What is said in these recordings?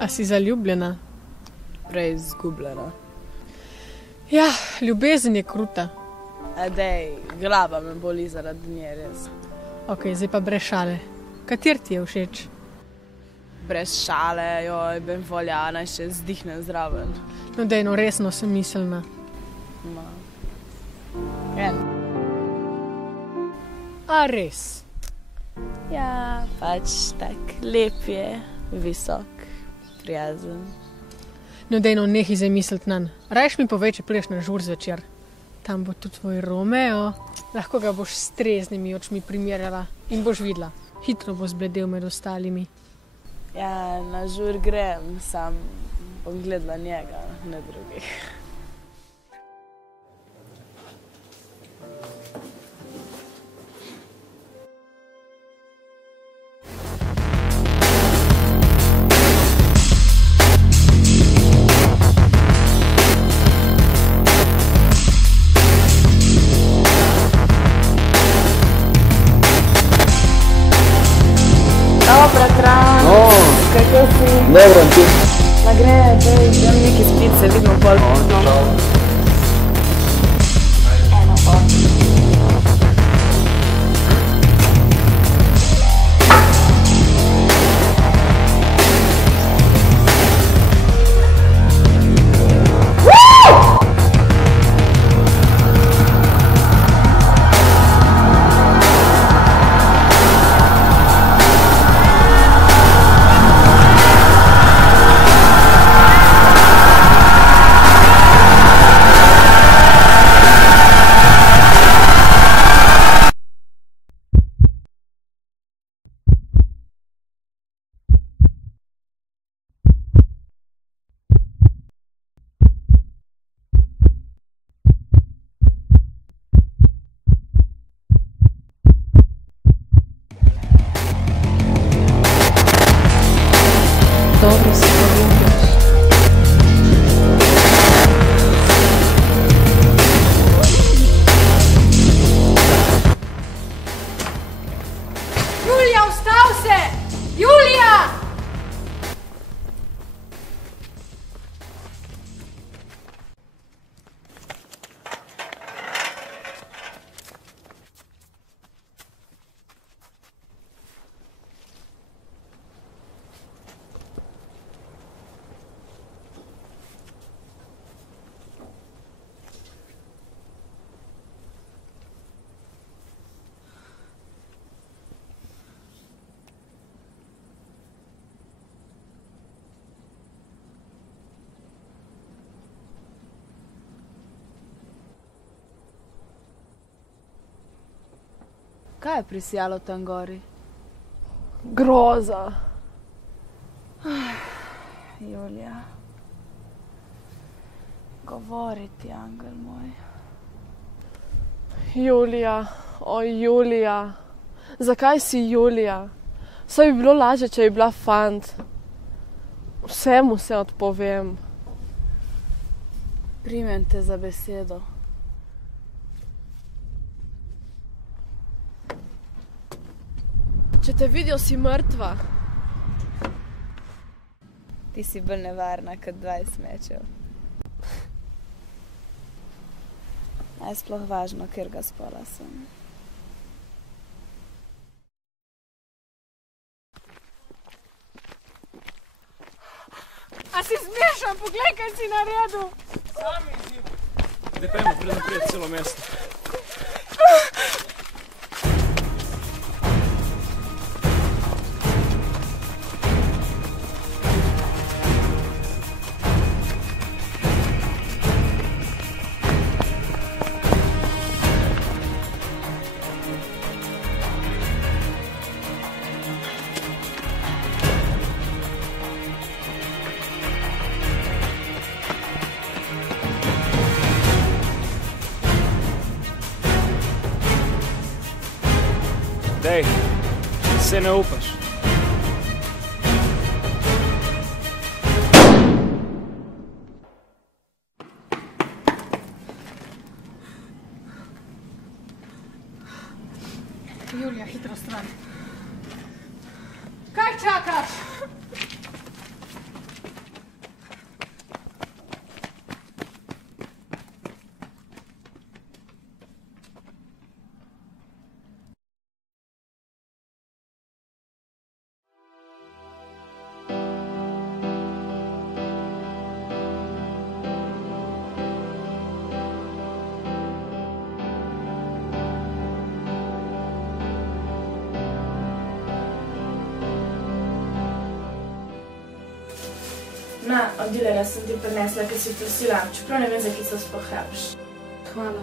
A si zaljubljena? Prej izgubljena. Ja, ljubezen je kruta. Dej, glava me boli zaradi nje, res. Ok, zdaj pa brez šale. Kater ti je všeč? Brez šale, joj, ben volja, naj še zdihnem zraven. No dej, no resno sem miselna. Ma. A res? Ja, pač tak lep je, visok, prijazen. No dej, no nehi zdaj misliti nanj. Rajš mi povej, če prideš na žur zvečer. Tam bo tudi tvoj Romeo. Lahko ga boš s treznimi očmi primerjala in boš videla. Hitro bo zbledel med ostalimi. Ja, na žur grem, sam bom gledala njega, ne drugih. Bratran, kako si? Dobro, ti? Pa gre, grem nekaj spit, se vidimo pol. Eno pa. Dobro se poljubiš. Julija, vstav se! Julija! Kaj je prisijalo tam gori? Groza. Julija. Govori ti, angel moj. Julija, oj Julija. Zakaj si Julija? Saj bi bilo lažje, če bi bila fant. Vsemu se odpovem. Primem te za besedo. Če te vidijo, si mrtva. Ti si bolj nevarna kot 20 mečev. A je sploh važno, ker ga spola sem. A si smešan? Poglej, kaj si naredil. Sami si. Zdaj pojmo, preden pride celo mesto. Dej, se ne upaš. Julija, hitro stran. Kaj čakaš? Na, od Dilera sem ti prinesla, ker si prosila, čeprav ne vem, za kje se sploh rabiš. Hvala.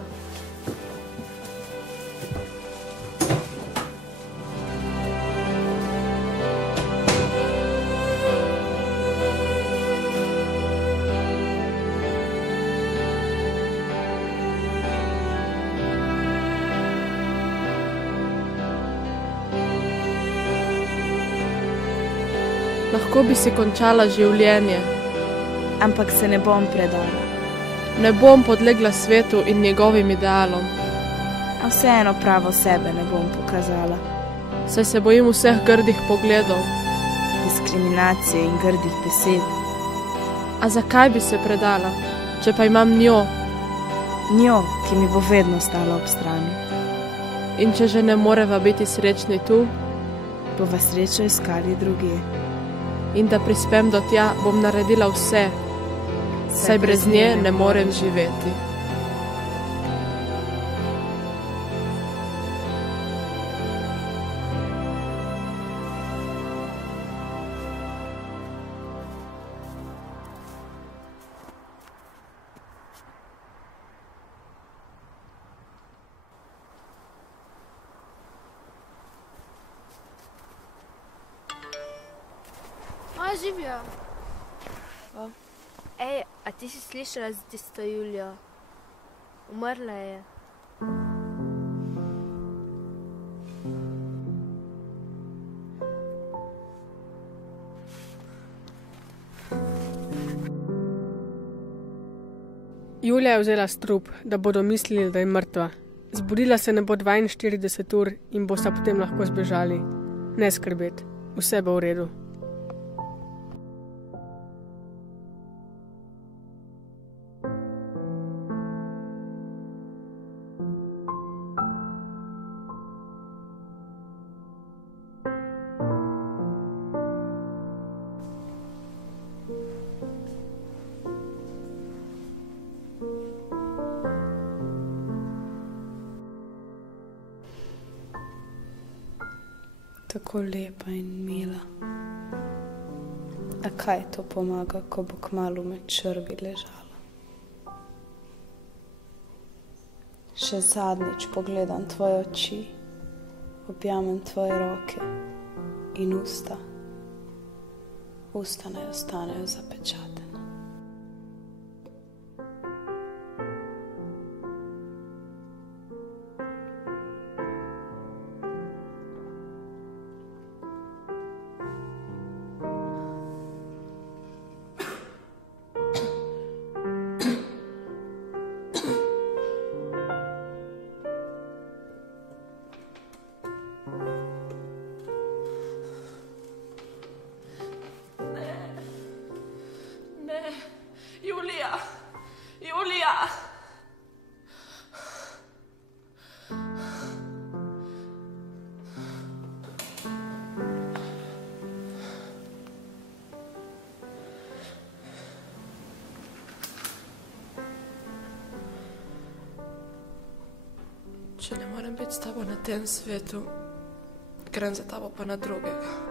Lahko bi si končala življenje. Ampak se ne bom predala. Ne bom podlegla svetu in njegovim idealom. A vseeno pravo sebe ne bom pokazala. Saj se bojim vseh grdih pogledov. Diskriminacije in grdih besed. A zakaj bi se predala, če pa imam njo? Njo, ki mi bo vedno stala ob strani. In če že ne moreva biti srečni tu, Bova srečo iskali drugje. in da prispem do tja, bom naredila vse, saj brez nje ne morem živeti. Živijo. Ej, a ti si slišala za tisto Julijo? Umrla je. Julija je vzela strup, da bodo mislili, da je mrtva. Zbudila se ne bo 42 ur in bosta potem lahko zbežali. Ne skrbeti, vse bo v redu. Tako lepa in mila. A kaj to pomaga, ko bo kmalu med črvi ležala? Še zadnjič pogledam tvoje oči, objamem tvoje roke in usta. Usta naj ostanejo zapečatena. Julija! Julija! Če ne morem biti s tabo na tem svetu, grem za tabo pa na drugega.